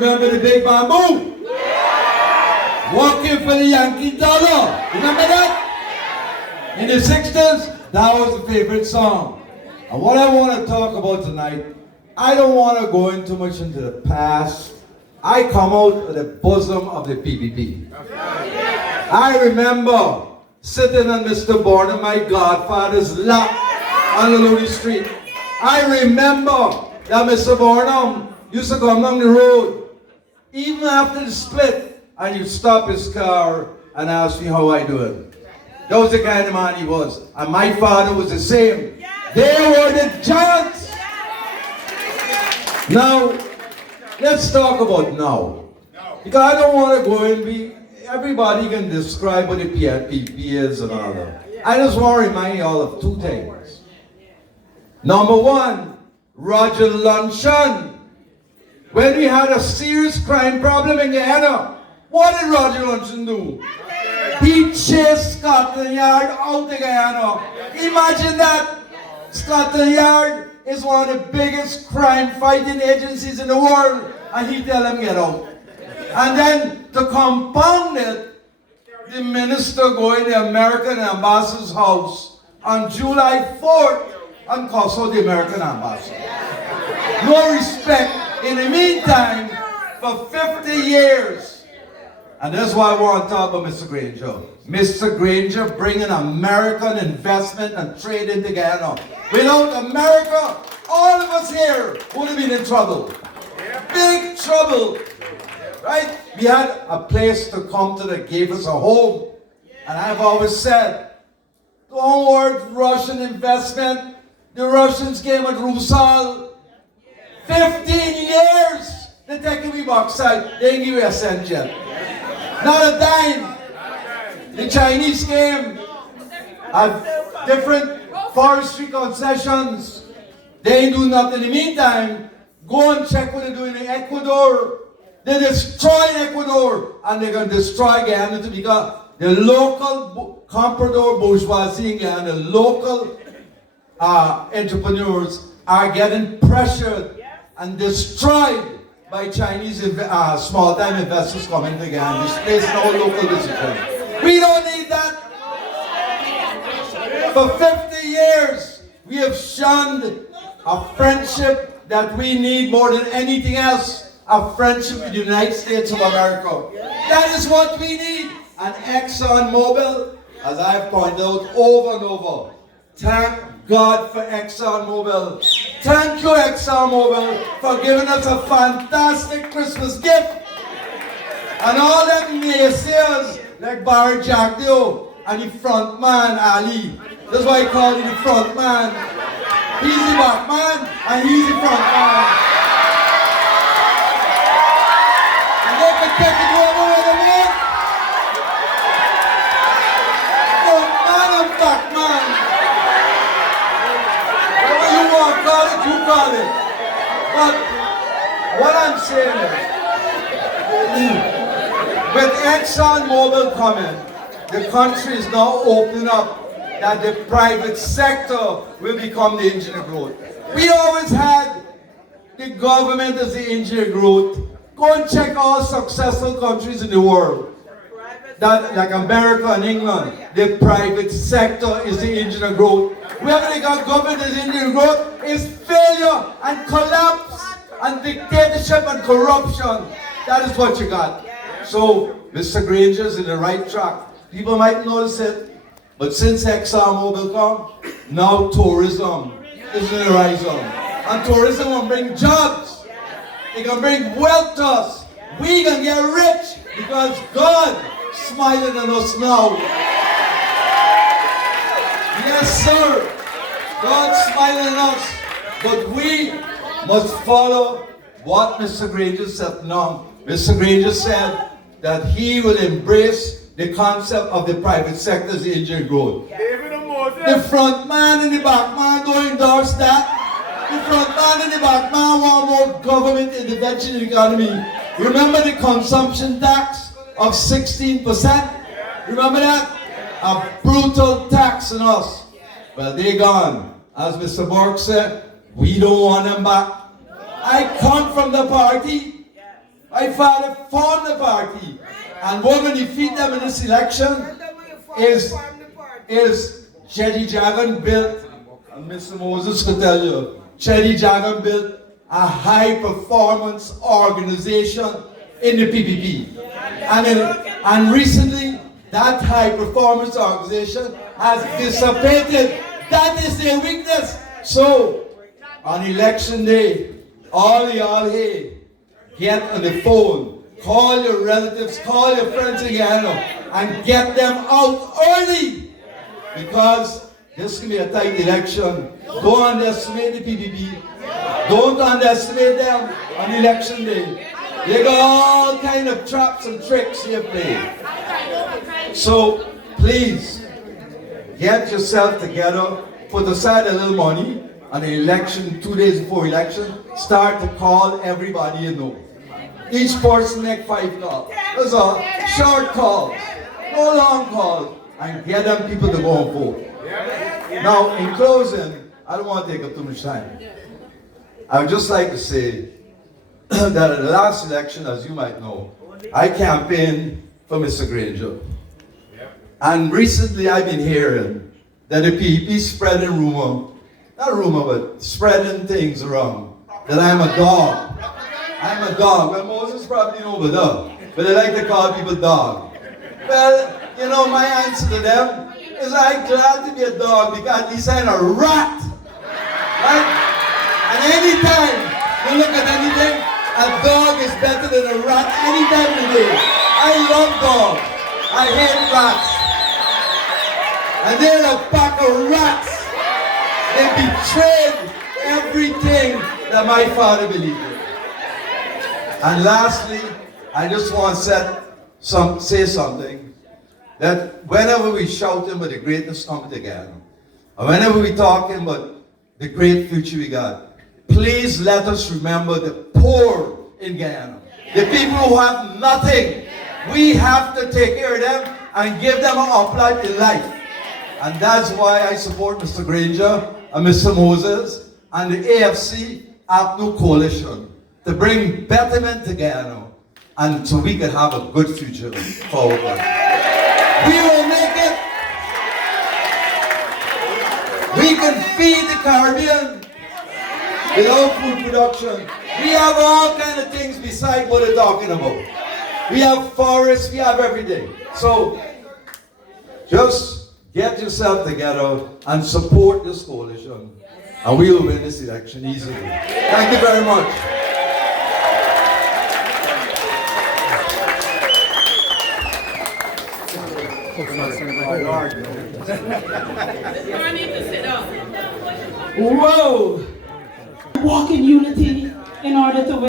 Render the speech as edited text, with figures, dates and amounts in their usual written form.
remember the big bamboo? Yeah. Working for the Yankee dollar. Remember that? In the 60s, that was the favorite song. And what I want to talk about tonight, I don't want to go in too much into the past. I come out of the bosom of the PPP. I remember sitting on Mr. Born, my godfather's lap on the Looney Street. I remember that Mr. Bornham used to come down the road, even after the split, and you'd stop his car and ask me how I doing. That was the kind of man he was. And my father was the same. They were the giants. Now, let's talk about now. Because I don't want to go and be, everybody can describe what the PPP is and all that. I just want to remind you all of two things. Number one, Roger Luncheon. When we had a serious crime problem in Guyana, what did Roger Luncheon do? He chased Scotland Yard out of Guyana. Imagine that. Scotland Yard is one of the biggest crime fighting agencies in the world, and he tell them get out. And then to compound it, the minister go in the American ambassador's house on July 4th and cuss out the American ambassador. No respect. In the meantime, for 50 years, and that's why I want to talk about Mr. Granger. Mr. Granger bringing American investment and trade into Guyana. Without America, all of us here would have been in trouble. Big trouble. Right? We had a place to come to that gave us a home. And I've always said, don't worry, Russian investment. The Russians came at Rusal. 15 years they taking me backside. They didn't give me a cent yet. Not a dime. The Chinese came. Have different forestry concessions. They ain't do nothing. In the meantime, go and check what they're doing in Ecuador. They destroy Ecuador and they're going to destroy Guyana too, because the local comprador bourgeoisie in Guyana, the local entrepreneurs are getting pressured and destroyed by Chinese small-time investors coming to Guyana, displacing all local discipline. We don't need that. For 50 years, we have shunned a friendship that we need more than anything else, a friendship with the United States of America. That is what we need. And ExxonMobil, as I've pointed out over and over, thank God for ExxonMobil. Thank you, ExxonMobil, for giving us a fantastic Christmas gift. And all them naysayers like Barry Jackdio and the front man, Ali. That's why I call him the front man. He's the back man and he's the front man. And they can take it over with the man. Front man and back man. Whatever you want, call it, you call it. But what I'm saying is, with ExxonMobil coming, the country is now opening up that the private sector will become the engine of growth. We always had the government as the engine of growth. Go and check all successful countries in the world. That, like America and England, the private sector is the engine of growth. Wherever they got government as the engine of growth, is failure and collapse and dictatorship and corruption. That is what you got. So, Mr. Granger's in the right track. People might notice it. But since ExxonMobil come, now tourism is in the rise on. And tourism will bring jobs. It can bring wealth to us. We can get rich because God is smiling on us now. Yes, sir. God's smiling on us. But we must follow what Mr. Granger said now. Mr. Granger said that he will embrace the concept of the private sector as the engine of growth. The front man and the back man don't endorse that. The front man and the back man want more government intervention in the economy. Remember the consumption tax of 16%? Remember that? A brutal tax on us. Well, they're gone. As Mr. Bork said, we don't want them back. I come from the party My father formed the party. And what will defeat them in this election is Cheddi Jagan built, and Mr. Moses could tell you, Cheddi Jagan built a high-performance organization in the PPP. And recently, that high-performance organization has dissipated. That is their weakness. So, on election day, all y'all here, get on the phone, call your relatives, call your friends in Guyana, and get them out early. Because this can be a tight election. Don't underestimate the PPP. Don't underestimate them on election day. They got all kind of traps and tricks here playing. So please, get yourself together, put aside a little money, and the election, 2 days before election, start to call everybody you know. Each person make 5 calls. That's all. Short calls, no long calls, and get them people to go and vote. Now, in closing, I don't want to take up too much time. I would just like to say that at the last election, as you might know, I campaigned for Mr. Granger. And recently I've been hearing that the PPP spreading rumor, not rumor, but spreading things around, that I'm a dog. I'm a dog. Well, Moses probably know about that, but they like to call people dog. Well, you know, my answer to them is I'm glad to be a dog because at least I'm a rat. Right? And anytime you look at anything, a dog is better than a rat any time of the day. I love dogs. I hate rats. And they're a pack of rats. They betrayed everything that my father believed in. And lastly, I just want to say something, that whenever we shouting about the greatness coming together, and whenever we talking about the great future we got, please let us remember the poor in Guyana. The people who have nothing. We have to take care of them and give them an uplift in life. And that's why I support Mr. Granger and Mr. Moses and the AFC Apnu coalition to bring betterment to Guyana and so we can have a good future forward. We will make it. We can feed the Caribbean without food production. We have all kind of things besides what they're talking about. We have forests, we have everything. So, just get yourself together and support this coalition. And we will win this election easily. Thank you very much. Whoa! Walk in unity in order to win.